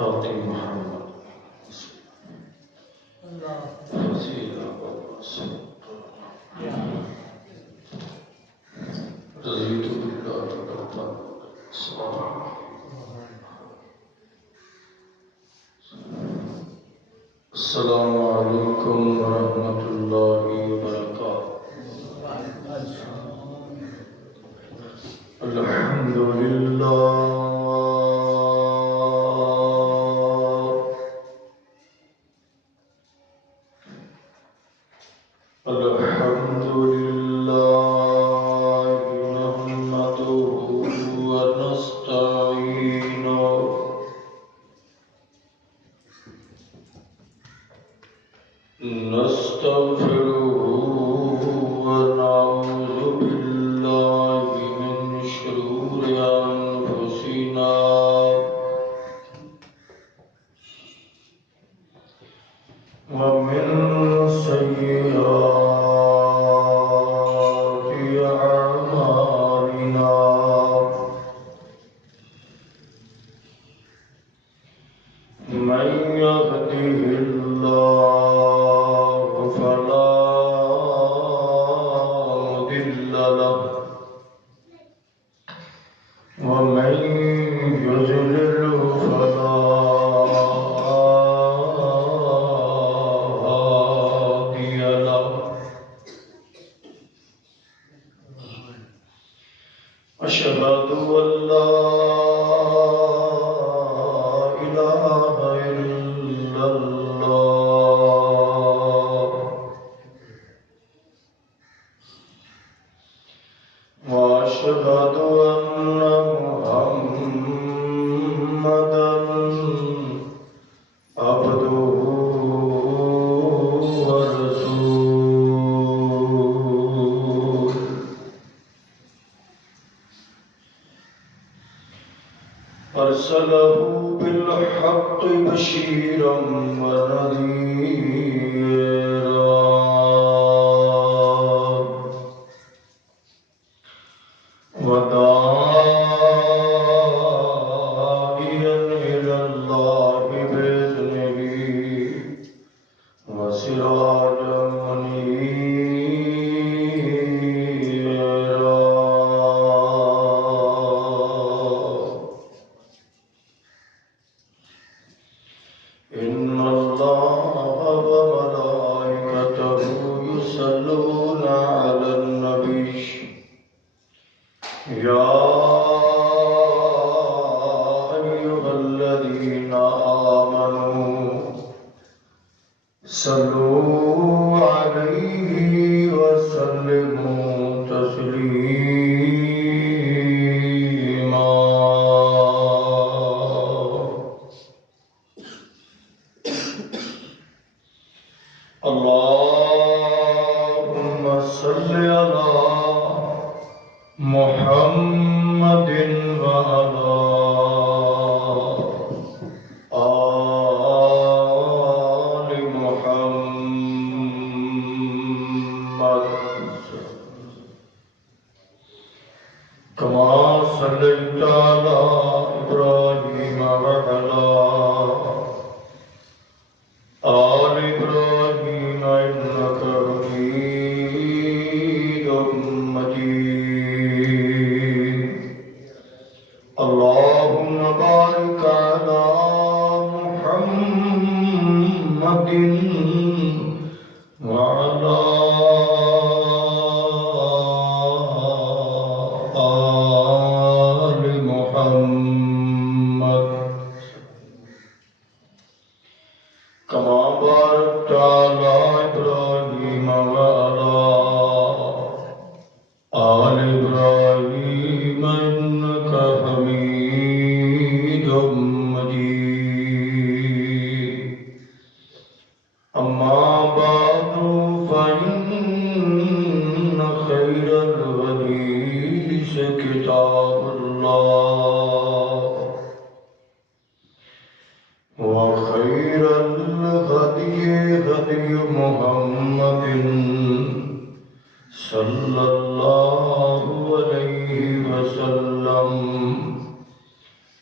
آقِ محمد فضیلہ رضیت باللہ ربا السلام علیکم ورحمۃ اللہ وبرکاتہ الحمدللہ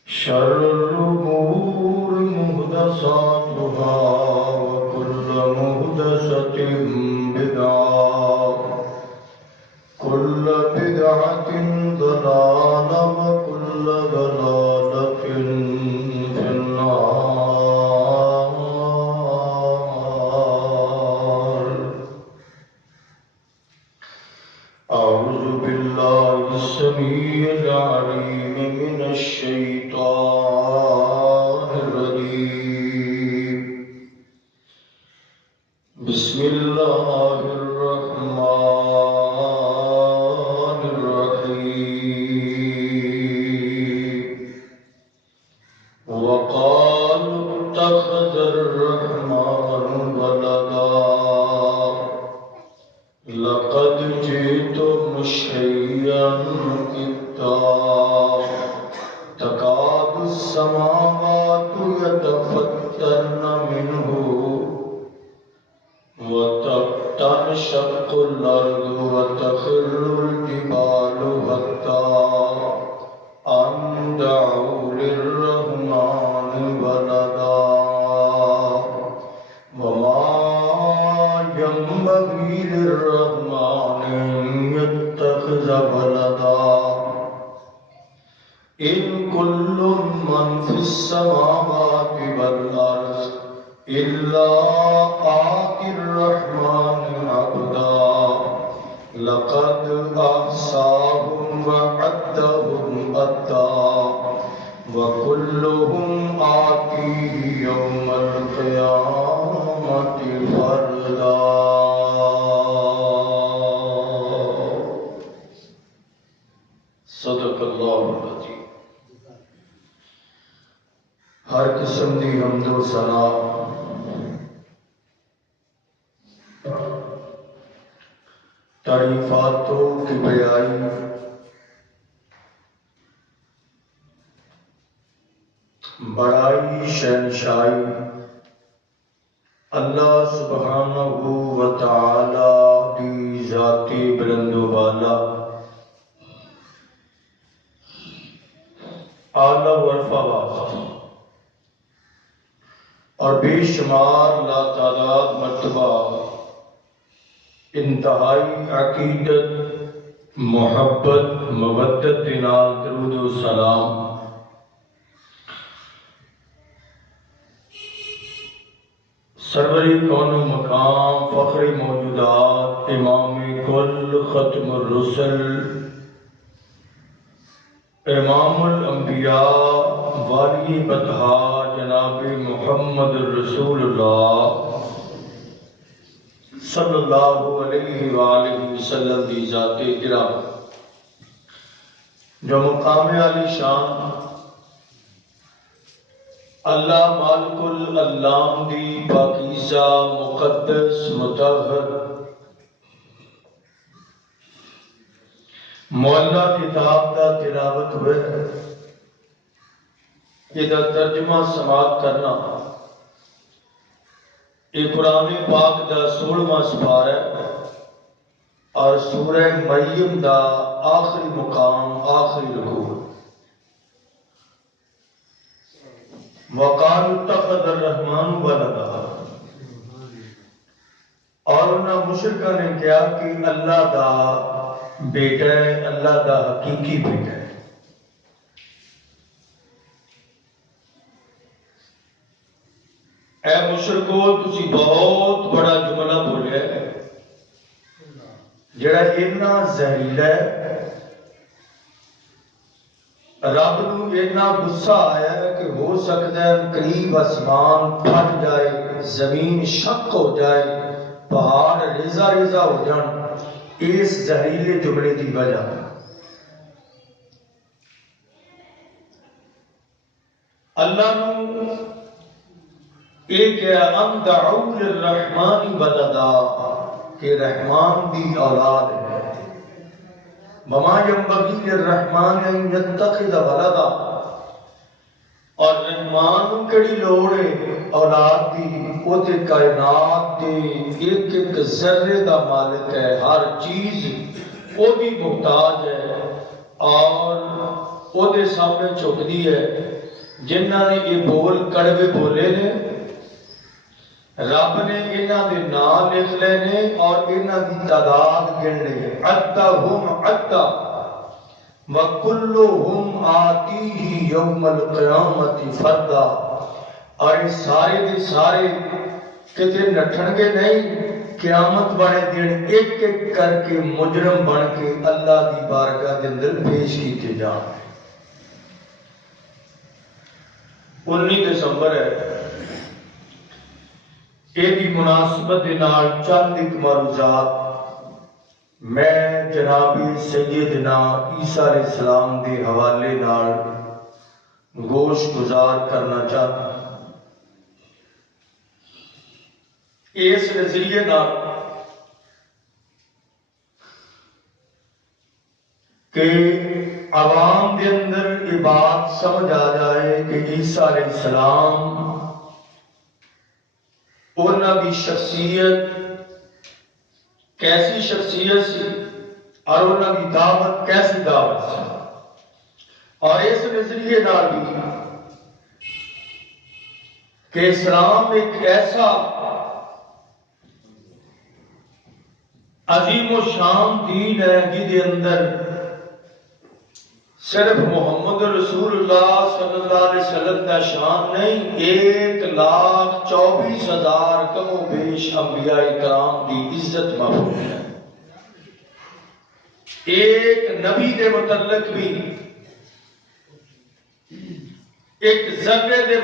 شر الأمور وقالوا اتخذ الرحمن ولدا لقد جئتم شيئا إدا تكاد السماوات يتفطرن منه وتنشق الأرض وتخر الجبال حتى أن دعوا للرحمن ولدا وما ينبغي للرحمن أن يتخذ ولدا إن كل من في السماوات والأرض إلا آتي الرحمن عبدا لقد أحصاهم وعدهم عدا وكلهم آتيه يوم القيامة فردا. صدق اللہ العظیم. ہر قسم دی حمد و ثنا تعریفاتوں کی بیائی بڑائی شہنشائی اللہ سبحانہ و تعالی دی ذاتی بلند و بالا اعلیٰ و ارفع اور بے شمار لا تعداد مرتبہ انتہائی عقیدت محبت مودت کے نال درود و سلام سروری کون و مقام فخر موجودات امام کل ختم الرسل امام الانبیاء والی بطحا جناب محمد رسول اللہ صلی اللہ علیہ وآلہ وسلم دی ذات گراں جو مقام عالی شان اللہ مالک الالام دی پاکیزہ مقدس مطہر معلّہ کتاب دا تلاوت ہوئے یہ دا ترجمہ سماعت کرنا یہ قرآن پاک دا 16واں سپارہ اور سورہ مریم دا آخری مقام آخری رکوع وقالوا اتخذ الرحمن ولدا اور انہاں مشرکہ نے کہا کہ اللہ دا بیٹا ہے اللہ دا حقیقی بیٹا ہے. اے مشرکو تسی بہت بڑا جملہ بولے جڑا اتنا زہریلا ہے رب نو اتنا غصہ آیا ہے کہ ہو سکتا ہے قریب آسمان پھٹ جائے زمین شق ہو جائے پہاڑ ریزہ ریزہ ہو جان اس زہریلے جملے کی وجہ. اللہ نو ایک ان دعوا للرحمن ولدا کہ رحمان دی اولاد ہے. وما ينبغي للرحمن ان يتخذ ولدا اور رحمان کڑی لوڑ ہے اولاد دی وہ تے کائنات دے ایک ایک ذرے دا مالک ہے ہر چیز وہ دی محتاج ہے اور وہ دے سامنے چکدی ہے. جنہاں نے یہ بول کڑوے بولے نے رب نے انہاں دے نام لکھ لے نے اور انہاں دی تعداد گن لے عدہم عدا وَكُلُّهُمْ آتِيهِ يَوْمَ الْقِيَامَةِ فَرْدًا اور یہ سارے دے سارے کتے نٹھن گے نہیں قیامت والے دن ایک ایک کر کے مجرم بن کے اللہ دی بارگاہ دے اندر پیش کیتے جان. 19 دسمبر ہے ایدی مناسبت نال چند ایک معروضات میں جناب سیدنا عیسیٰ علیہ السلام دے حوالے نال گوش گزار کرنا چاہتا ہوں۔ اس نظریے نال کہ عوام کے اندر یہ بات سمجھ آ جائے کہ عیسیٰ علیہ السلام انہاں دی شخصیت کیسی شخصیت سی اور انہاں دی دعوت کیسی دعوت سی، اور اس نظریے نال بھی کہ اسلام ایک ایسا عظیم و شان دین ہے جہدے اندر صرف محمد رسول اللہ صلی اللہ علیہ وسلم کا شان نہیں، 1,24,000 کم و بیش انبیاء کرام کی عزت محفوظ ہے۔ ایک نبی کے متعلق بھی ایک ذرے کے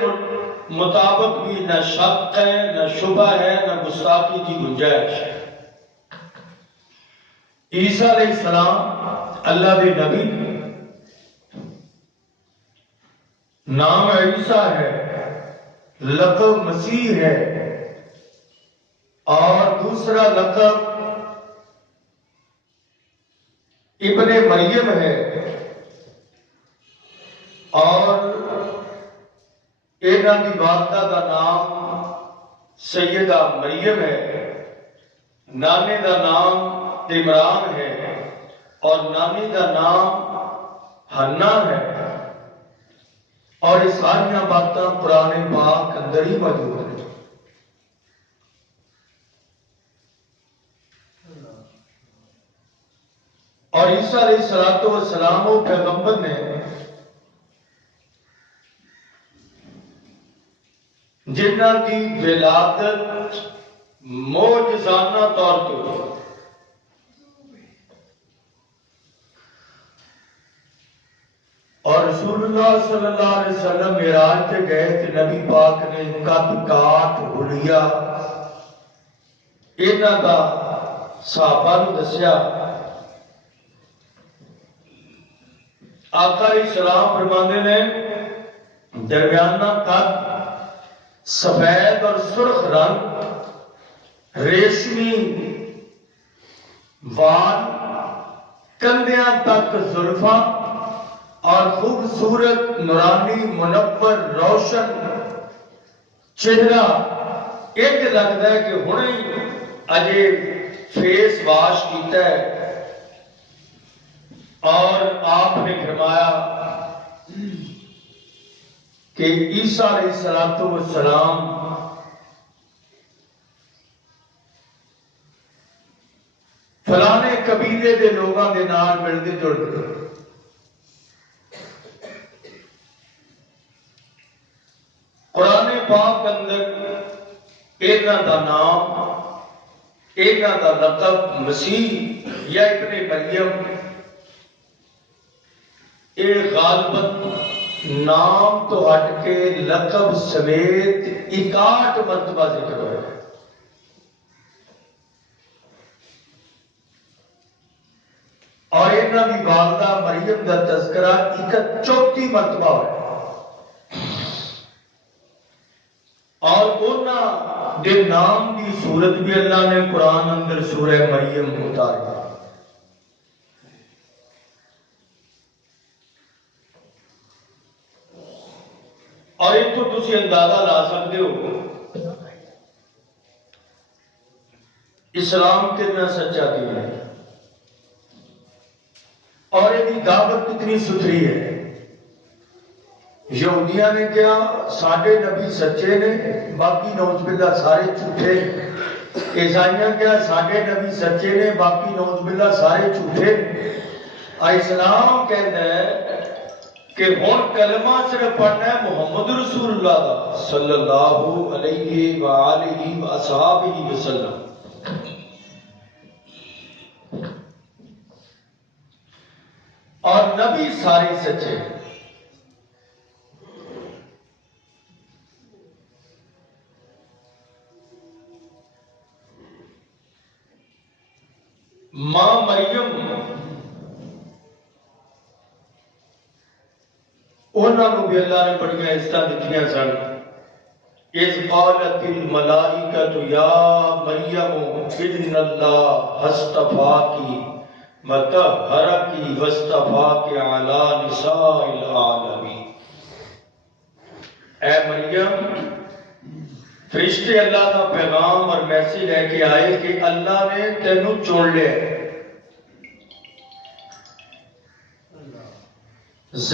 مطابق بھی نہ شک ہے، نہ شبہ ہے، نہ گستاخی کی گنجائش ہے۔ عیسیٰ علیہ السلام اللہ کے نبی، نام عیسیٰ ہے، لقب مسیح ہے، اور دوسرا لقب ابن مریم ہے، اور انہاں دی والدہ کا نام سیدہ مریم ہے، نانے کا نام عمران ہے، اور نانی کا نام حنا ہے، اور یہ ساری باتاں قرآن پاک اندر ہی موجود ہیں۔ اور عیسیٰ علیہ السلام و پیغمبر نے جنہ کی ولادت معجزانہ طور پہ اور رسول اللہ صلی اللہ علیہ وسلم معراج پہ گئے کہ نبی پاک نے قد کاٹ حلیہ انہاں دا صحابہ نوں دسیا۔ آقا علیہ السلام فرماندے نے درمیانہ قد، سفید اور سرخ رنگ، ریشمی وال، کندھیاں تک زلفاں، اور خوبصورت نورانی منور روشن چہرہ، ایک لگتا ہے کہ ہنے اجے فیس واش کیتا ہے۔ اور آپ نے فرمایا کہ عیسیٰ علیہ السلام فلانے قبیلے دے لوگاں دے نال ملدے جلدے، قرآن پاک اندر انہاں دا نام، انہاں دا لقب مسیح یا ابن مریم، اے غالباً نام تو ہٹ کے لقب سمیت 61 مرتبہ ذکر ہوئے۔ اور انہاں دی والدہ مریم دا تذکرہ 34 مرتبہ ہوئے، اور انہاں دے نام دی صورت بھی اللہ نے قرآن اندر سورہ مریم اتاری۔ اور ایک تو تسی اندازہ لا سکتے ہو اسلام کتنا سچا دین ہے، اور یہ دعوت کتنی ستھری ہے۔ یہودیاں نے کیا ساڈے نبی سچے نے، باقی نوز باللہ سارے جھوٹے۔ عیسائیاں کیا ساڈے نبی سچے نے، باقی نوز باللہ سارے جھوٹے۔ اسلام کہتا ہے کہ ہن کلمہ صرف پڑھنا ہے محمد رسول اللہ کا صلی اللہ علیہ وآلہ وصحبہ وسلم۔ اور نبی سارے سچے، ماں مریم انہوں بھی اللہ نے بڑی عزت دیتیاں سن. اذ قالت الملائکۃ یا مریم ان اللہ اصطفاکی وطہرکی واصطفاک علی نساء العالمین. اے مریم، فرشتے اللہ کا پیغام اور میسج لے کے آئے کہ اللہ نے تینوں چن لیا. اس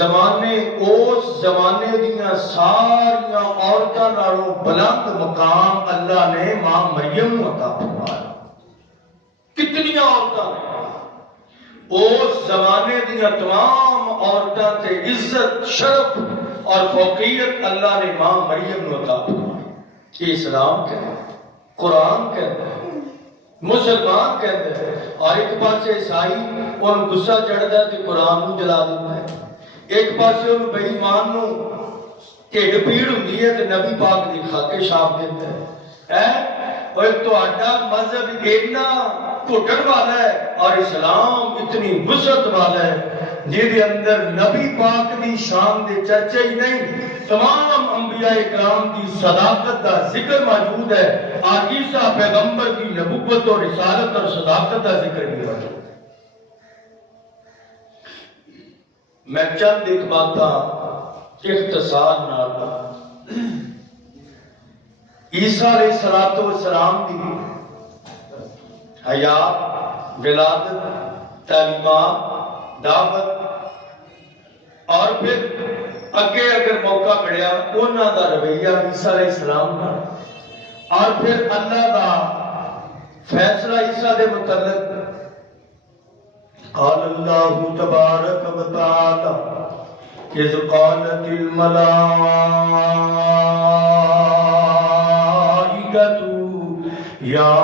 زمانے دیاں ساریاں عورتاں نالوں بلند مقام اللہ نے ماں مریم کو عطا فرمایا. کتنی عورتاں نے اس زمانے دیاں تمام عورتاں تے عزت، شرف اور فوقیت اللہ نے ماں مریم کو عطا فرمائی. یہ اسلام کہتے ہیں، قرآن کہتے ہیں، مسلمان کہتے ہیں. اور ایک پاسے عیسائی ان غصہ چڑھتا ہے کہ قرآن کو جلا دیتا ہے، ایک پاسے ان بے ایمان نو ٹھڈ پیڑ ہوندی ہے تے نبی پاک دی خاکے چھاپ دیتا ہے. اور تہاڈا مذہب اتنا گھٹن والا ہے اور اسلام اتنی وسعت والا ہے جہدے اندر نبی پاک دی شان دے چرچے ہی نہیں، تمام انبیاء اکرام دی صداقت دا ذکر موجود ہے. اور عیسیٰ پیغمبر کی نبوت اور رسالت اور صداقت دا ذکر بھی موجود ہے. میں چند ایک باتاں اختصار نال عیسیٰ علیہ السلام کی حیات، ولادت، تعلیمات، دعوت اور پھر اگے اگر موقع ملیا انہاں دا رویہ عیسیٰ علیہ السلام کا، اور پھر اللہ دا فیصلہ عیسیٰ دے متعلق. قال اللہ تبارک و تعالی اذ قالت الملائکۃ یا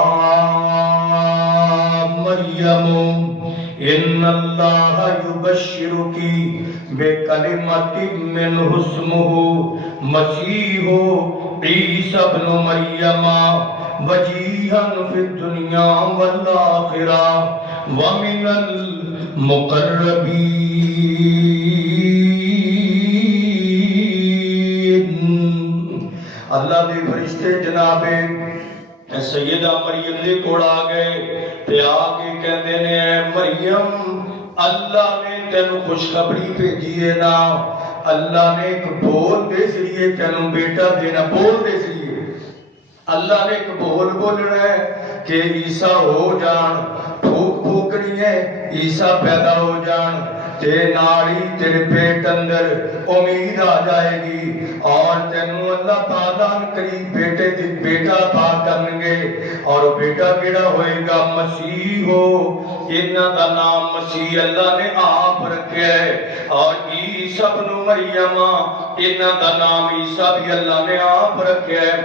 مریم ان اللہ یبشرک بکلمۃ منہ اسمہ مسیح عیسی ابن مریم وجیہا فی الدنیا والآخرہ ومن المقربین. اللہ دے فرشتے جناب سیدہ مریم دے کوڑ آ گئے تے آ کے کہندے نے اے مریم اللہ نے تینوں خوشخبری بھیجی ہے نا، اللہ نے ایک بول دے ذریعے تینوں بیٹا دینا. بول دے ذریعے اللہ نے ایک بول بولنا ہے کہ عیسیٰ ہو جان، پھوک پھوکنی ہے عیسیٰ پیدا ہو جان تے ناڑی تیرے پیٹ اندر امید آ جائے گی اور تینوں اللہ تعالیٰ قریب بیٹا عطا کریں گے. اور بیٹا کیڑا ہوئے گا؟ مسیح ہو. انہاں دا نام مسیح اللہ نے آپ رکھیا ہے. اور عیسیٰ ابن مریم انہاں دا نام عیسیٰ بھی اللہ نے آپ رکھیا ہے.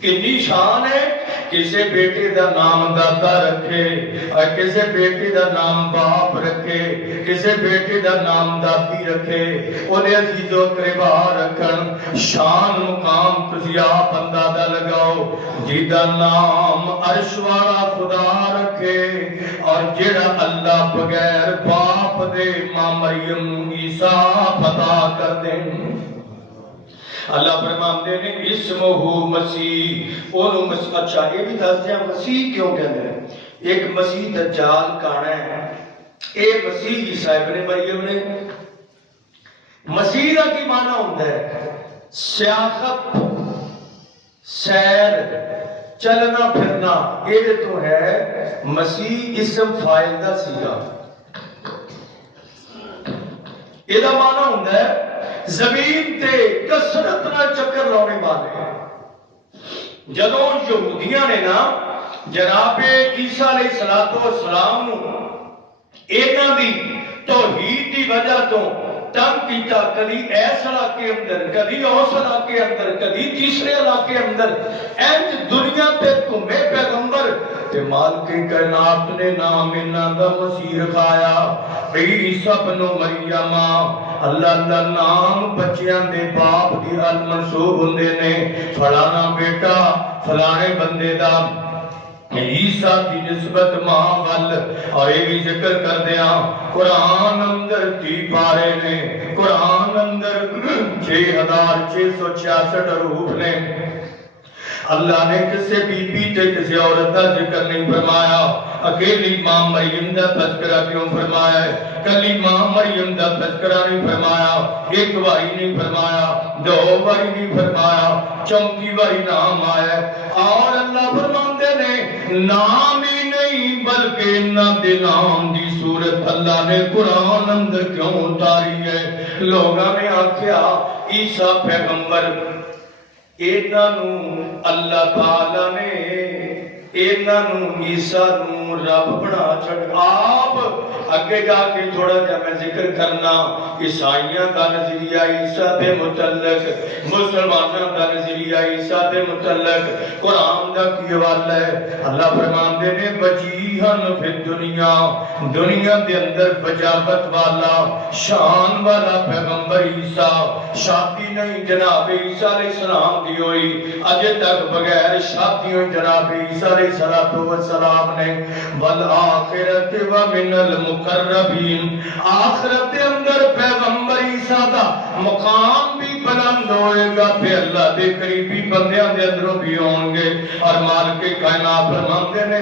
کتنی شان ہے کسے بیٹے دا نام دادا رکھے اور کسے بیٹے دا نام باپ رکھے، کسے بیٹے دا نام دادی رکھے، انہیں عزیز و قربا رکھن. شان مقام تسی آپ اندازہ لگاؤ جیدہ نام عرش والا خدا رکھے اور جڑا اللہ بغیر باپ دے ماں مریم عیسیٰ پتا کر دیں. اللہ فرماتے ہیں اسمہ مسیح. اچھا یہ بھی دس دیا مسیح کیوں کہتے ہیں؟ ایک مسیح دجال کانا ہے، اے مسیح عیسیٰ ابن مریم نے. مسیح کی معنی ہوتا ہے سیاحت، سیر، چلنا پھرنا. یہ تو ہے مسیح اسم فاعل دا سیغہ. یہ دا معنی ہوتا ہے زمین تے کسرت نہ چکر لانے والے. جدوں یہودیاں نے نا جناب عیسیٰ علیہ السلام انہاں دی توحید دی وجہ تو تنگ کیتا، کدی اس علاقے اندر، کدی اس علاقے اندر، کدی تیسرے علاقے اندر، اینج دنیا تے گھومے پیغمبر تے مالک کائنات نے نام انہاں دا مسیح رکھایا عیسیٰ ابن مریم. اللہ دا نام بچیاں دے باپ دی ال منسوب ہوندے نے. فلانا بیٹا فلانے بندے دا عیسیٰ دی نسبت ماں ول اور یہ بھی ذکر کر دیا قرآن اندر 30 پارے نے قرآن اندر 6666 حروف نے اللہ نے کسے بی بی تے کسے عورت کا ذکر نہیں فرمایا اکیلی ماں مریم دا تذکرہ کیوں فرمایا ہے کلی ماں مریم دا تذکرہ نہیں فرمایا ایک باری نہیں فرمایا 2 باری نہیں فرمایا 34 باری نام آیا ہے اور اللہ فرماندے نے نام ہی نہیں بلکہ نہ دے نام دی صورت اللہ نے قرآن اندر کیوں اتاری ہے لوگاں نے آکھیا عیسیٰ پیغمبر اینا نو اللہ تعالیٰ نے اینا نو عیسیٰ نو رب بنا چھڑ آپ اگے جا کے تھوڑا جا میں ذکر کرنا عیسائیاں کا نظریہ عیسیٰ دے متعلق مسلمانوں کا نظریہ عیسیٰ دے متعلق قرآن دا کی حوالہ ہے اللہ فرماندے نے وجیہن فی دنیا دے اندر بجابت والا شان والا پیغمبر عیسیٰ شادی نہیں جناب عیسیٰ علیہ السلام دی ہوئی اجے تک بغیر شادیوں جناب عیسیٰ علیہ السلام نے والآخرت ومن المقربین آخرت اندر پیغمبر عیسیٰ دا مقام بھی بلند ہوئے گا پھر اللہ دے قریبی بندیاں دے اندروں بھی ہوں گے اور مالک کائنات فرماندے نے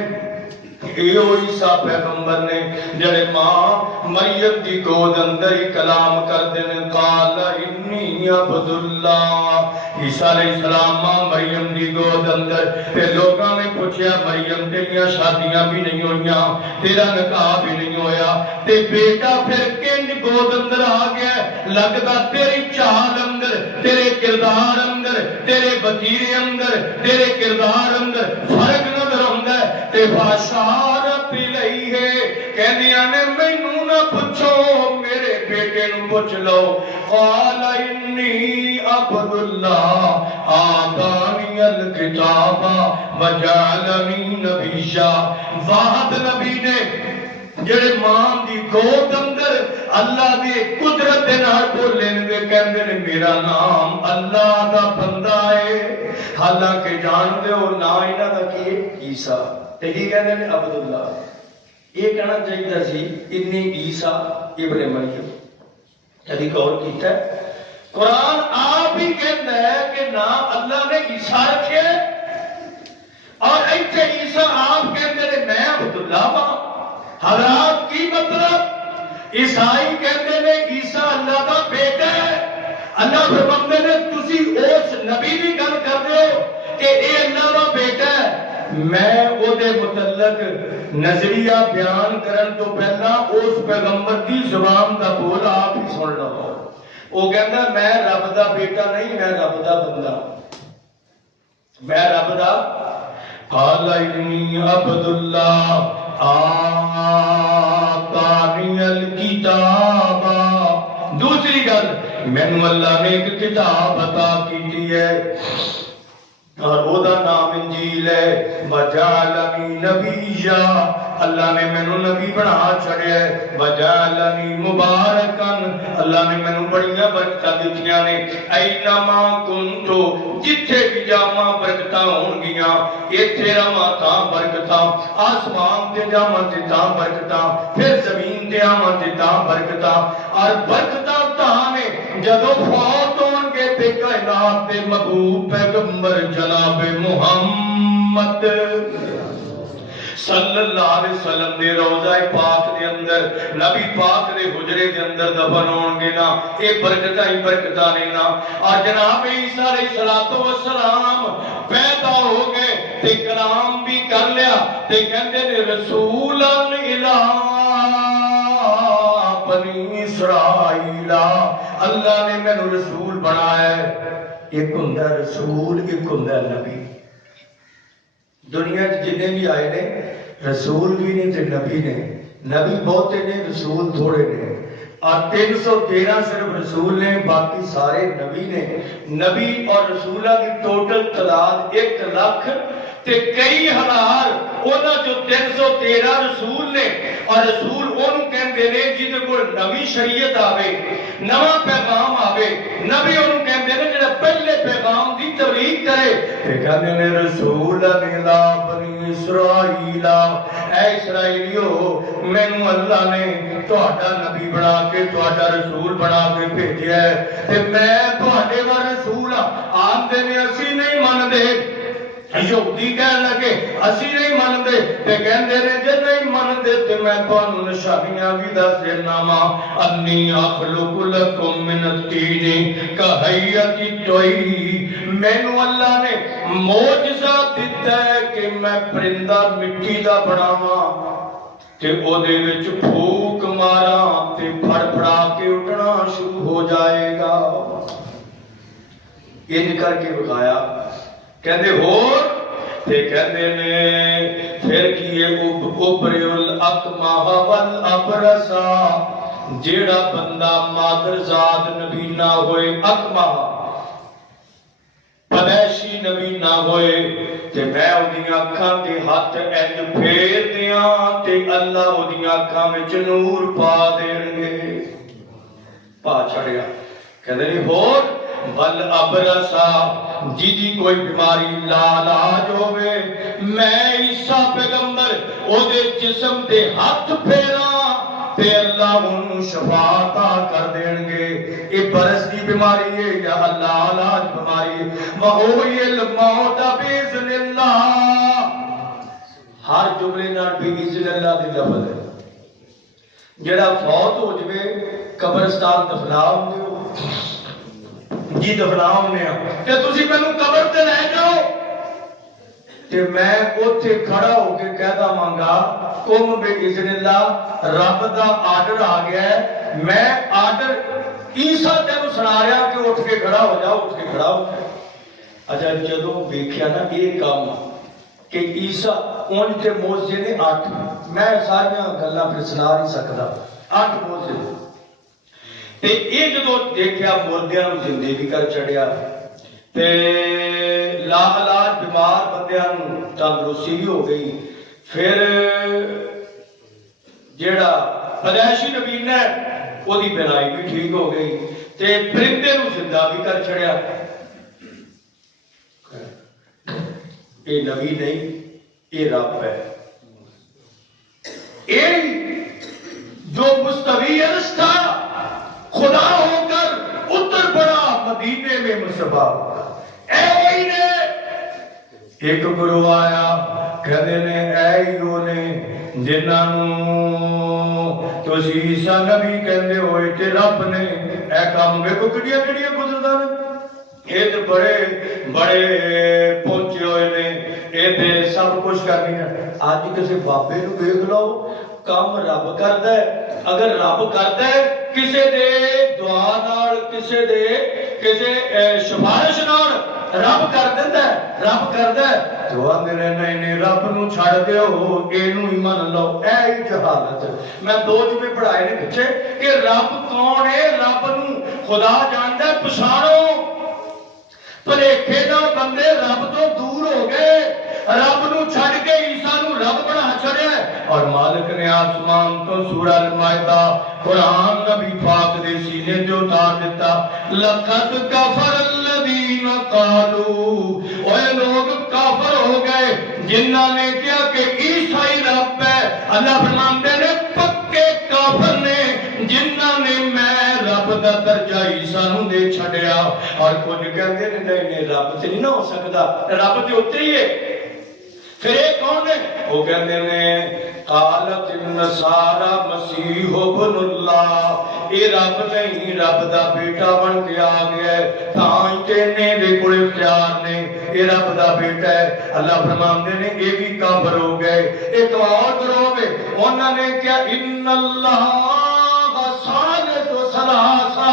ایو عیسیٰ پیغمبر نے جڑے ماں مریم دی گود اندر ہی کلام کر دینے قال انی عبداللہ عیسیٰ علیہ السلام ماں مریم دی گود اندر پھر لوگاں نے پوچھیا مریم تیریاں شادیاں بھی نہیں ہوئیاں تیرا نکاح بھی نہیں ہویا تے بیٹا پھر کنج گود اندر آ گیا لگتا تیری چال اندر تیرے کردار اندر تیرے وتیرے اندر تیرے کردار اندر فرق نظر ہوندا ہے تے باشارت لئی ہے کہندیاں نے مینوں نہ پوچھو میرے بیٹے نوں پوچھ لو قال انی عبد اللہ آتانی الکتاب وجعلنی نبیا واحد نبی نے جڑے ماں دی گود اندر اللہ دی قدرت دے نال بولن دے کہندے نے میرا نام اللہ دا بندہ ہے حالانکہ جان دے او نا انہاں دا کی عیسیٰ تے کی کہندے نے عبداللہ یہ کہنا چاہیے سی انی عیسیٰ ابن مریم کبھی غور کیتا ہے قرآن آپ ہی کہتا ہے کہ نام اللہ نے عیسیٰ رکھے اور ایتھے عیسیٰ آپ کہتے ہیں میں عبداللہ ماں حضرات کی مطلب عیسائی کہتے ہیں عیسیٰ اللہ کا بیٹا ہے اللہ فرماندے نے تسی اس نبی بھی گل کر دے ہو کہ اے اللہ کا بیٹا ہے میں او دے متعلق نظریہ بیان کرن تو پہلا اس پیغمبر دی زبان دا بول آپ ہی سن لو وہ کہتا میں رب دا بیٹا نہیں میں رب دا بندہ میں رب دا قال انی عبداللہ آتانی الکتاب دوسری گل مینوں اللہ نے ایک کتاب عطا کی ہے اور وہ دا نام انجیل ہے وجعلنی نبیا اللہ نے مینوں نبی بنا چھڑیا ہے وجعلنی مبارکن اللہ نے مینوں بڑیاں برکتاں دتیاں نے اینما کنتو جتھے بھی جاواں برکتاں ہون گیاں ایتھے رواں تاں برکتاں آسمان تے جاواں تے تاں برکتاں پھر زمین تے آواں تے تاں برکتاں اور برکتاں تاں نے جدوں فوت ہون گے تے کائنات دے محبوب پیغمبر جناب محمد صلی اللہ علیہ وسلم دے روضہ پاک دے اندر نبی پاک دے حجرے دے اندر دفن ہون گے نا اے برکتاں ہی برکتاں نے نا اور جناب عیسیٰ علیہ السلام پیدا ہو گئے تے کلام بھی کر لیا تے کہندے نے رسول الہ بنی اسرائیل اللہ نے مینوں رسول بنایا ہے ایک ہوندا رسول ایک ہوندا نبی دنیا جتنے بھی آئے نے رسول بھی نہیں تے نبی نے نبی بہتے نے رسول تھوڑے نے اور 313 صرف رسول نے باقی سارے نبی نے نبی اور رسولہ کی ٹوٹل تعداد 1 لاکھ تے کئی ہزار اونا جو 313 رسول نے اور رسول ان کہندے نے جدے کو نبی شریعت آوے نواں پیغام آوے نبی انہوں کہندے نے جڑا پہلے پیغام دی تبلیغ کرے تے کہندے نے رسول الا بنی اسرائیل اے اسرائیلیو مینوں اللہ نے تہاڈا نبی بنا کے تہاڈا رسول بنا کے بھیجیا ہے تے میں تہاڈے وا رسول آندے نے اسی نہیں مندے یہودی کہن لگے اسی نہیں مندے تے کہندے نے جے نہیں مندے تے میں تانوں نشانیاں بھی دس دینا وا انی اخلق لکم من الطین کہیت الطیر مینوں اللہ نے معجزہ دتا ہے کہ میں پرندہ مٹی دا بناواں تے او دے وچ پھوک ماراں تے پھڑ پھڑا کے اٹھنا شروع ہو جائے گا ان کر کے بتایا کہندے ہور تے کہندے نے پھر کیے ابرئ الاکمہ والابرص جیڑا بندہ مادر زاد نبی نہ ہوئے اکمہ پدیشی نبی نہ ہوئے تے میں اودیاں اکھاں تے ہاتھ انج پھیر دیاں تے اللہ اودیاں اکھاں وچ نور پا دین گے پا چھڑیا کہندے نہیں ہور بل ابرسا جی کوئی بیماری لا علاج ہوئے میں عیسیٰ پیغمبر او دے جسم دے ہاتھ پھیراں تے اللہ انہوں شفا عطا کر دیں گے یہ برس کی بیماری ہے یا اللہ علاج بیماری ہے وَهُوَ الْمَوْتَ بِإِذْنِ اللَّهِ ہر جملے نال بِإِذْنِ اللَّهِ دی لفظ ہے جڑا فوت ہو جوے قبرستان دفناؤ دیو جی دفناؤ نے تے تسی مینوں قبر تے لے جاؤ تے میں اوتھے کھڑا ہو کے کہدا مانگا قم بِإِذْنِ اللَّهِ رب دا آرڈر آ گیا ہے میں آرڈر عیسیٰ تینوں سنا رہا کہ اٹھ کے کھڑا ہو جاؤ اٹھ کے کھڑا ہو جاؤ اچھا جدوں ویکھیا نا یہ کام کہ عیسیٰ اونج تے موجزے نے 8 میں ساریاں گلاں پھر سنا نہیں سکدا 8 موجزے تے یہ جدوں دیکھیا مردیاں نوں زندے بھی کر چڑھیا تے لا علاج بیمار بندیاں نوں تندرستی بھی ہو گئی پھر جیڑا پدیشی نبی نے وہ دی بینائی بھی ٹھیک ہو گئی تے پرندے نوں زندہ بھی کر چھڑیا یہ نبی نہیں یہ رب ہے یہ جو مستوی عرش تھا خدا ہو کر اتر پڑا مدینے میں مصطفیٰ اے وہی نے ایک گروہ آیا کہنے نے اے ایو نے جنہاں تو عیسیٰ نبی کہندے ہوئے تے رب نے اے کام میں کو کڑیاں کڑیاں گزردا نے یہ تے بڑے بڑے پہنچے ہوئے نے یہ تے سب کچھ کرنی ہے آج کسی بابے نو دیکھ لو کام رب کردا ہے اگر رب کردا ہے کسے دے دعا نال کسے دے کسے سفارش نال رب کر دیندا ہے رب کردا ہے تو آندے نے نہیں رب نو چھڑ دیو اینو ہی من لو اے ہی جہالت میں 2 جملے پڑھائے نے پیچھے کہ رب کون ہے رب نو خدا جاندا ہے پچھاڑو پلیکھے نال بندے رب تو دور ہو گئے رب نو چھڑ کے عیسیٰ نو رب بنا چھڑیا اور مالک نے آسمان تو سورہ المائدہ قرآن نبی پاک دے سینے تے اتار دیتا لقد کفر الذین قالوا اے لوگ کافر ہو گئے جنہاں نے کہا کہ عیسیٰ ہی رب ہے اللہ فرماتے نے پکے کافر نے جنہاں نے میں رب دا درجہ عیسیٰ نو دے چھڑیا اور کچھ کہتے ہیں نہیں رب تے نہیں نہ ہو سکتا رب تے اتنے ہی ہے پھر ایک کون ہے وہ کہتے ہیں قالت النصارى مسیح ابن اللہ اے رب نہیں رب دا بیٹا بن کے آ گیا ہے تاں کہنے دے کوئی اختیار نے اے رب دا بیٹا ہے اللہ فرماندے نے اے بھی کافر ہو گئے ایک اور گروہ ہے انہوں نے کیا ان اللہ ثالث ثلاثہ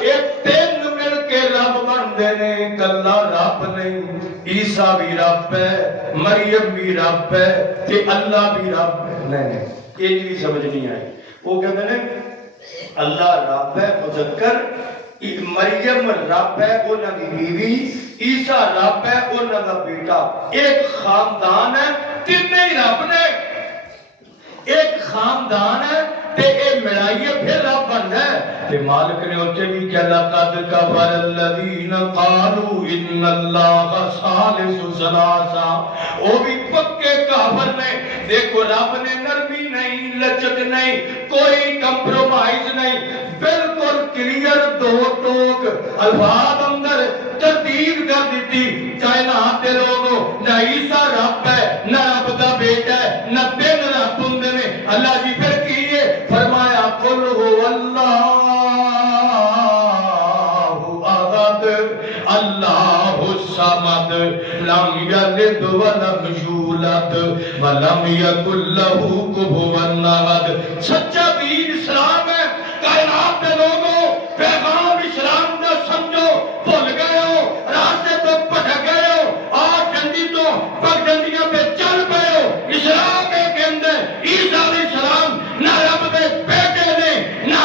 اے 3 مل کے رب بندے نے کلا رب نہیں عیسیٰ بھی رب ہے مریم بھی رب ہے تے اللہ بھی رب ہے نہیں یہ بھی سمجھ نہیں آئی وہ کہتے ہیں اللہ رب ہے مذکر مریم رب ہے انہاں دی بیوی عیسیٰ رب ہے انہاں دا بیٹا ایک خاندان ہے تینے ہی رب نے ایک خاندان ہے تے اے ملائیے پھر رب بننا ہے تے مالک نے اچھے بھی کہا لقد کفر الذین قالوا ان اللہ ثالث ثلاثہ وہ بھی پکے کافر نے دیکھو رب نے نرمی نہیں لچک نہیں کوئی کمپرومائز نہیں بالکل کلیئر دو ٹوک الفاظ اندر ترتیب کر دیتی کائنات دے لوگوں نہ عیسیٰ رب ہے نہ رب دا بیٹا ہے نہ تین رب ہوندے نے اللہ جی پھر کیے فرمایا قل هو اللہ احد اللہ الصمد لم یلد ولم یولد ولم یکن له کفوا احد سچا دین اسلام ہے کائنات کے لوگوں پیغام اسلام کا سمجھو بھول گئے ہو راستے تو بھٹک گئے ہو اور ڈنڈی تو پگڈنڈیاں پہ چل پئے ہو اسلام کے اندر عیسیٰ علیہ السلام نہ رب دے بیٹے نے نہ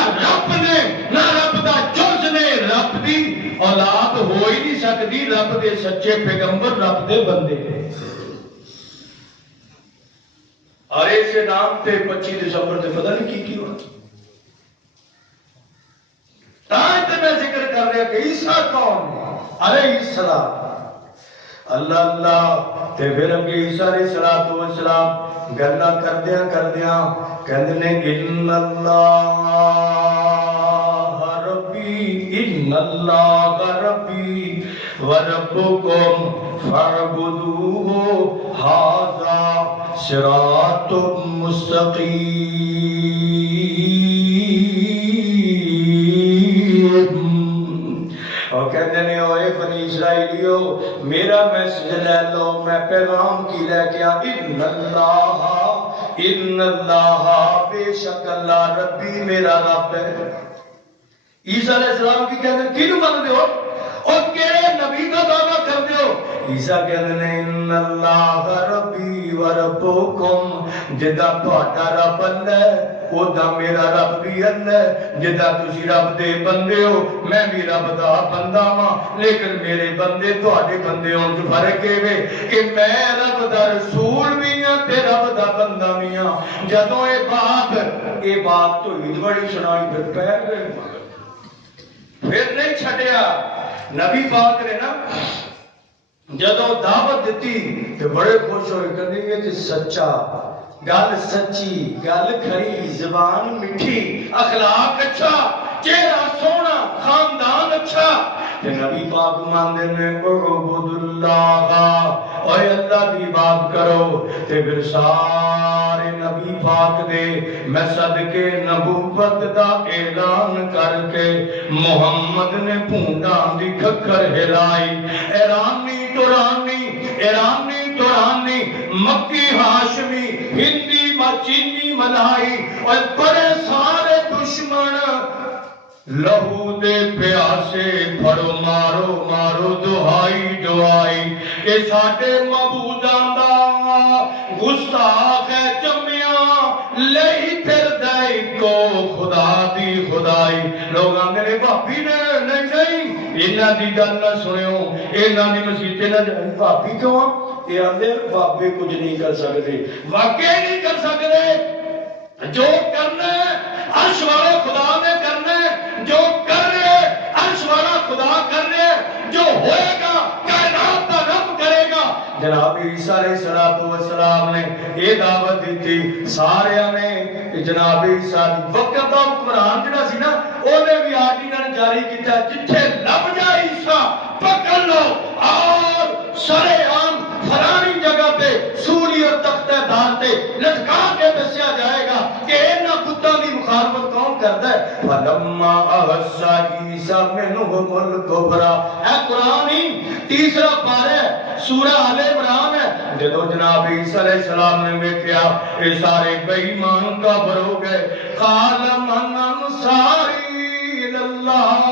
رب دا جز نے رب دی اولاد ہو ہی نہیں سکتی رب دے سچے پیغمبر رب دے بندے اور اسے نام تے 25 دسمبر تے پتہ نہیں کی ہونا میں ذکر کر رہا کہ عیسیٰ کون علیہ السلام اللہ اللہ تے پھر اگے عیسیٰ علیہ السلام گلا کردیاں کہندے نے ان اللہ ربی وربکم فاعبدوہ ھذا صراط مستقیم اور کہتے ہیں اوے بنی اسرائیلیو میرا میسج لے لو میں پیغام کی لے کیا ان اللہ بے شک اللہ ربی میرا رب ہے عیسیٰ علیہ السلام کی کہتے ہیں کینوں مان دے ہو اور کیڑے نبی کا دعویٰ کر دے ہو عیسیٰ کہتے ہیں ان اللہ ربی وربکم جدا تہاڈا رب اللہ ہے اودا میرا رب بھی اللہ ہے جدا تسی رب دے بندے ہو میں بھی رب دا بندہ ہاں لیکن میرے بندے تہاڈے بندے ہون وچ فرق ہے کہ میں رب دا رسول بھی ہاں تے رب دا بندہ بھی ہاں جدوں اے بات تو ہی بڑی سنائی پھر پیر گئے پھر نہیں چھڑیا نبی پاک نے نا جدوں دعوت دیتی تو بڑے خوش ہوئے کہندے کہ سچا گل سچی گل کھری زبان مٹھی اخلاق اچھا چہرہ سونا خاندان اچھا تے نبی پاک ماندے نے اعبد اللہ اے اللہ دی بات کرو تے پھر سارے نبی پاک دے میں صدقے نبوت دا اعلان کر کے محمد نے پونڈاں دی کھکھر ہلائی ایرانی تورانی مکی ہاشمی ہندی چینی ملائی اور بڑے سارے دشمن لہو دے پیاسے پھڑو مارو دہائی کہ ساڈے معبوداں دا گستاخ ہے جمیا لئی پھر دائی کو خدا دی خدائی لوگ آندے نے بھابی نے نہیں انہاں دی گل نہ سنیو انہاں دی مسیتے نہ جائیں بھابی کیوں یہ آندے بابے کچھ نہیں کر سکتے واقعی نہیں کر سکتے جو کرنا ہے عرش والے خدا نے کرنا ہے جو کر رہے عرش والا خدا کر رہے جو ہوئے گا کائنات کا رب کرے گا جناب عیسیٰ علیہ السلام نے یہ دعوت دی تھی سارے نے جناب عیسیٰ وقت کا حکمران جڑا سی نا انہیں بھی آرڈیننس جاری کیتا جتھے لب جائے عیسیٰ پکڑ لو اور سرے عام فلانی جگہ پہ سولی اور تختہ دار پہ لٹکا کے دسیا جائے گا کہ انہاں بتاں دی مخالفت کون کرتا ہے فلما احس عیسیٰ منہم الکفر اے قرآن ہی تیسرا پارہ سورہ آل عمران ہے جدو جناب عیسیٰ علیہ السلام نے دیکھا یہ سارے بے ایمان کافر ہو گئے قال من انصاری اللہ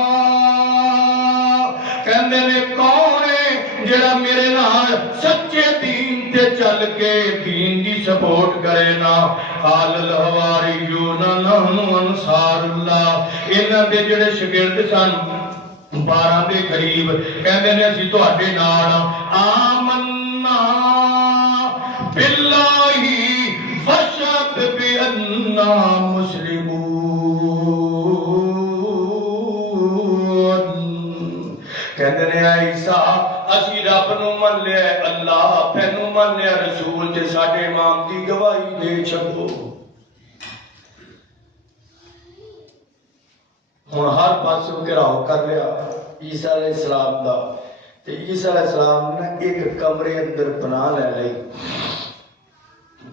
کہندے نے کون ہے جڑا میرے نال سچے دین تے چل کے دین دی سپورٹ کرے نا قال الحواریون نحن انصار اللہ انہاں دے جڑے شاگرد سن 12 دے قریب کہندے نے اسی تہاڈے نال آمنا باللہ فشهد بأننا مسلمون لیا عیسیٰ اسی رب نو من لیا اللہ تینو من لیا رسول تے ساڈے امام دی گواہی دے چھڈو ہن ہر پاسوں گھراؤ کر لیا عیسیٰ علیہ السلام دا تے عیسیٰ علیہ السلام نے ایک کمرے اندر پناہ لے لئی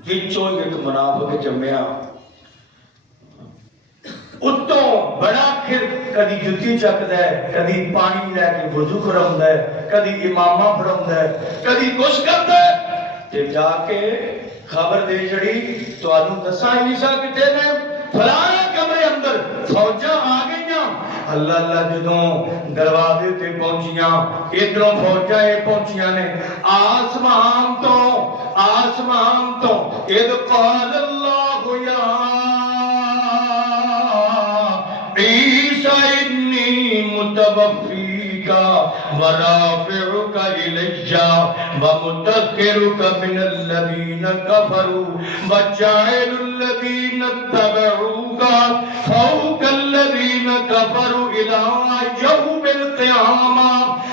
وچوں ایک منافق جمیا اتوں بڑا پھر کدی جتی چکدا ہے کدی پانی لے کے وضو کراوندا ہے کدی امامہ پڑھاوندا ہے کدی کچھ کردا ہے تے جا کے خبر دے چڑی تانوں دساں عیسیٰ کتے نے فلاں کمرے اندر فوجاں آ گئیاں اللہ اللہ جدوں دروازے تے پہنچیاں ادھروں فوجاں پہنچیاں نے آسمان تو اذ قال اللہ یا عیسیٰ انی متوفیک ورافعک الی ومطہرک من الذین کفروا وجاعل الذین اتبعوک فوق الذین کفروا الی یوم القیامہ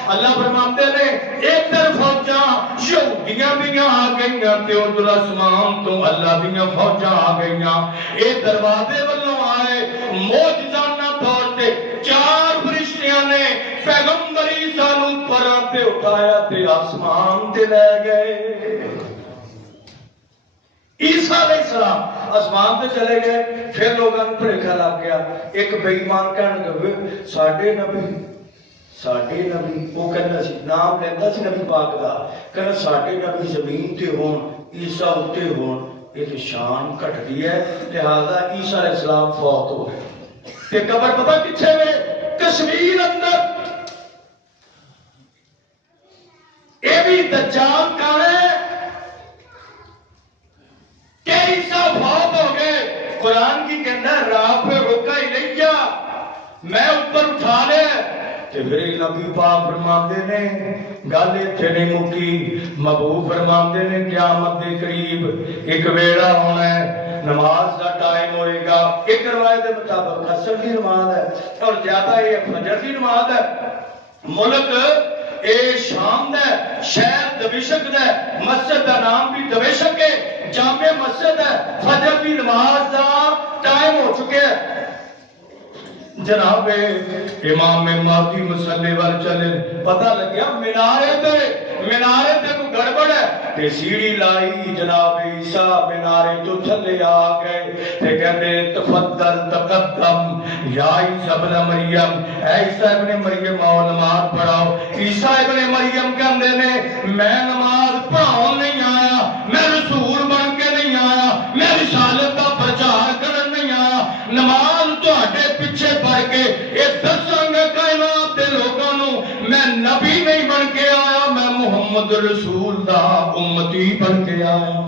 اللہ فرماتے نے ادھر فوجاں یہودیاں بھی آ گئیاں تے ادھر آسمان تو اللہ دیاں فوجاں آ گئیاں اے دروازے والوں آئے معجزانہ طور تے چار فرشتیاں نے پیغمبر عیسیٰ نو پراں تے اٹھایا تے آسمان تے لے گئے عیسیٰ علیہ السلام آسمان تے چلے گئے پھر لوگاں نوں بھلیکھا لگ گیا ایک بے ایمان کہن لگے ساڈے نبی وہ کہنا سی نام لینا سی نبی پاک دا کہنا ساڈے نبی زمین تے ہون عیسیٰ اتے ہون یہ تو شان گھٹ گئی ہے لہذا عیسیٰ علیہ السلام فوت ہو گئے تے قبر پتہ کتھے وے کشمیر اندر اے بھی دجال کہاں ہے کہ عیسیٰ فوت ہو گئے قرآن کی کہنا ہے رافعک الی میں اوپر اٹھا لے تے پھر نبی پاک فرماندے نے گل ایتھے نہیں مکی محبوب فرماندے نے قیامت دے قریب ایک ویڑا ہونا ہے نماز دا ٹائم ہوئے گا ایک روایت دے مطابق عصر کی نماز ہے اور زیادہ یہ فجر کی نماز ہے ملک اے شام دا شہر دمشق دا مسجد دا نام بھی دمشق ہے جامع مسجد ہے فجر کی نماز دا ٹائم ہو چکے ہیں جناب امام مہدی مصلی وال چلے پتہ لگیا منارے تے کو گڑبڑ ہے تے سیڑھی لائی جناب عیسیٰ منارے تو تھلے آ گئے تے کہتے تفضل تقدم یا عیسیٰ ابن مریم اے عیسیٰ ابن مریم آؤ نماز پڑھاؤ عیسیٰ ابن مریم کہندے نے میں نماز پڑھاؤں نہیں آیا میں رسول بن کے نہیں آیا میں رسالت کا پرچار کرن نہیں آیا نماز تہاڈے پیچھے پڑھ کے یہ دساں گا کائنات دے لوگاں نو میں نبی نہیں بن کے آیا میں محمد رسول دا امتی بن کے آیا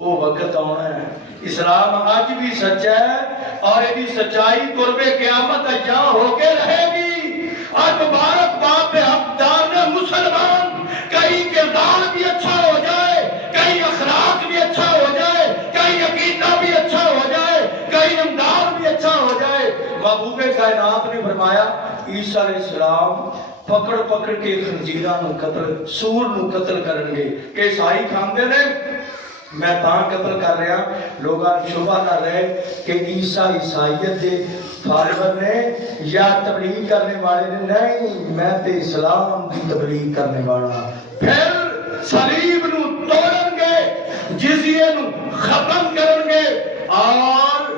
وہ وقت آنا ہے اسلام آج بھی سچا ہے اور یہ سچائی قرب قیامت جہاں ہو کے رہے گی اور مبارک بات حقدار نے مسلمان کہیں کردار بھی اچھا ہو جائے کہیں اخلاق بھی اچھا ہو جائے کہیں عقیدہ بھی اچھا ہو جائے کہیں امداد بھی اچھا ہو جائے محبوب کائنات نے فرمایا عیسیٰ علیہ السلام پکڑ کے خنزیراں نو قتل سور نو قتل کرن گے کہ عیسائی کھاندے نے میں تاں قتل کر رہا لوگاں شبہ نہ رہے کہ عیسیٰ عیسائیت دے فارغ نے یا تبلیغ کرنے والے نے نہیں میں تے اسلام کی تبلیغ کرنے والا پھر صلیب نو توڑن گے جزیے نو ختم کرن گے اور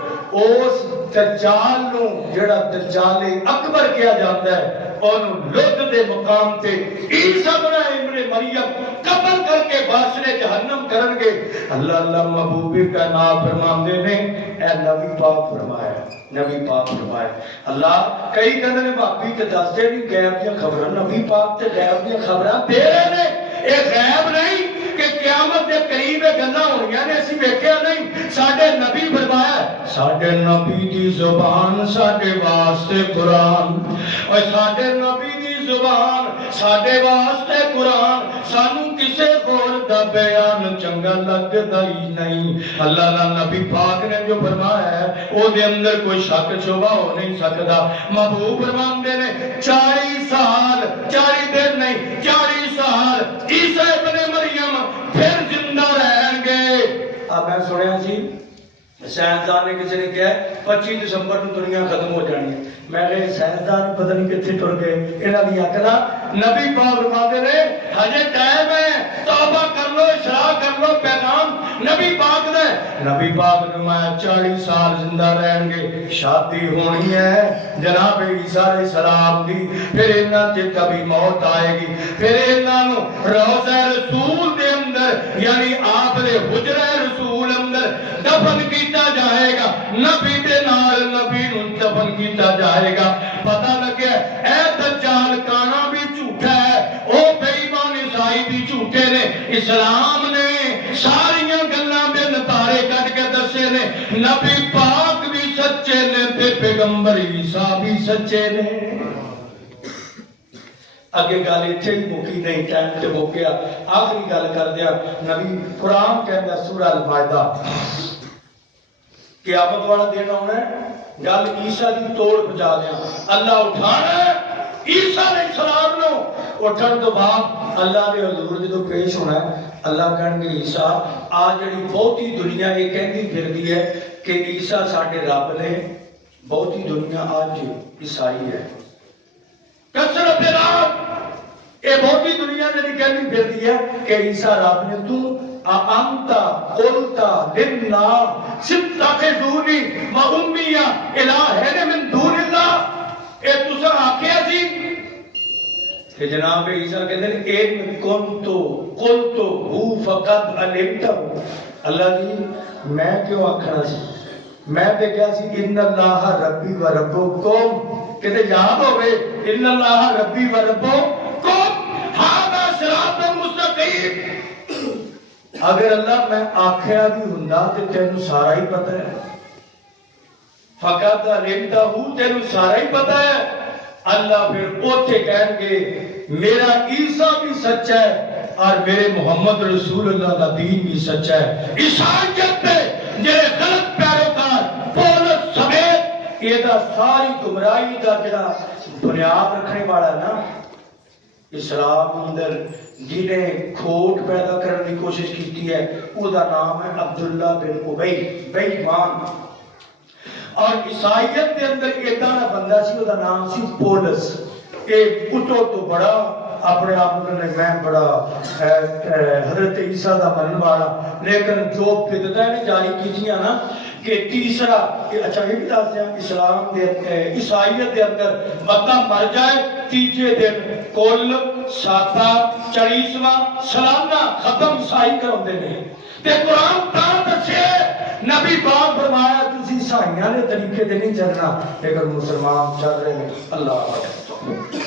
اس دجال نو جڑا دجال اکبر کیا جاتا ہے انہوں لد دے مقام تے عیسیٰ بن مریم قبل کر کے باسرے جہنم کرن گے اللہ اللہ محبوبی کا نام فرماندے نے اے نبی پاک فرمایا اللہ کئی کہندے نے بھابی تے دسدے نہیں غیب دیاں خبراں نبی پاک تے غیب دیاں خبراں دے رہے نے اے غیب نہیں کہ قیامت دے قریب گلاں ہونیاں نے اسی ویکھیا نہیں ساڈے نبی فرمایا ساڈے نبی دی زبان ساڈے واسطے قرآن اور ساڈے نبی دی زبان ساڈے واسطے قرآن سانو کسے غور دا بیان چنگا لگدا ہی نہیں۔ اللہ دا نبی پاک نے جو فرمایا ہے او دے اندر کوئی شک شبہ ہو نہیں سکدا۔ محبوب فرماندے نے 40 سال 40 دن نہیں 40 سال عیسیٰ ابن مریم پھر زندہ رہیں گے۔ اب میں سنیا جی سائنسدان نے کسی نے کہا 25 دسمبر کو دنیا ختم ہو جانی ہے۔ میں کہا سائنسدان پتہ نہیں کتنے ٹر گئے انہاں دی عقل۔ نبی پاک فرماتے نے ہجے ٹائم ہے، توبہ کر لو، اصلاح کر لو، پیغام نبی پاک دے۔ نبی پاک نے فرمایا 40 سال زندہ رہیں گے، شادی ہونی ہے جناب عیسیٰ علیہ السلام دی، پھر انہاں تے کبھی موت آئے گی، پھر انہاں نو روضہ رسول دے اندر یعنی آپ دے حجرہ رسول اندر دفن کیتا جائے گا، نبی دے نال نبی نو دفن کیتا جائے گا۔ پتہ لگے اے دجال کانا بھی جھوٹا ہے، او بے ایمان عیسائی بھی جھوٹے نے، اسلام نے ساریاں گلاں دے نتارے کٹ کے دسے نے، نبی پاک بھی سچے نے تے پیغمبر عیسیٰ بھی سچے نے۔ اگے گل اتنے ہی مکی نہیں، ٹائم تے ہو گیا، آخری گل کر دیا۔ نبی قرآن کہتا سورہ المائدہ قیامت والا دن آنا ہے، گل عیسیٰ دی توڑ پہنچا دیا، اللہ اٹھانا ہے عیسیٰ علیہ السلام نو، اٹھن تو بعد اللہ دے حضور جدو پیش ہونا ہے، اللہ کہن گے عیسیٰ آج جڑی بہتی دنیا یہ کہندی پھردی ہے کہ عیسیٰ ساڈے رب نے، بہتی دنیا آج عیسائی ہے، کثرت رات اے بہتی دنیا جڑی کہندی پھردی ہے کہ عیسیٰ رب نے، تو انتا قلتا للناس اتخذونی و امی الہین من دون اللہ، اے تسا آکھیا سی کہ جناب عیسیٰ کہتے ہیں ان کنتو قلتو ہو فقد علمتہو، اللہ جی میں کیوں آکھنا سی، میں تے کیا سی ان اللہ ربی و ربکم، کہتے یاد ہوئے ان اللہ ربی و ربکم ھذا صراط مستقیم۔ اگر اللہ میں آکھیا بھی ہوندا تے تینوں سارا ہی پتہ ہے، فقط علمتہو تینوں سارا ہی پتہ ہے۔ اللہ پھر اوتھے کہن گے میرا عیسیٰ بھی سچا ہے اور میرے محمد رسول اللہ کا دین بھی سچا ہے۔ عیسائیت تے جڑے غلط پیروکار پولس سمیت یہ ساری گمراہی کا جڑا بنیاد رکھنے والا ہے نا، اسلام اندر جنہیں کھوٹ پیدا کرنے کی کوشش کی ہے، وہ دا نام ہے عبداللہ بن ابی بے ایمان، اور عیسائیت کے اندر ایک دانا بندہ سی، وہ دا نام سی پولس، ایک اٹھو تو بڑا اپنے آپ نے میں بڑا حضرت عیسیٰ دا منن والا، لیکن جو بدعتیں نے جاری کیتیاں نا کہ تیسرا، اچھا یہ بھی دس دیا اسلام دے عیسائیت دے اندر بندہ مر جائے تیجے دن کل ساتھا 40واں سالانہ ختم عیسائی کراندے نے، تے قرآن تا دسے نبی پاک فرمایا تسی عیسائیاں نے طریقے تے نہیں چلنا، لیکن مسلمان چل رہے ہیں۔ اللہ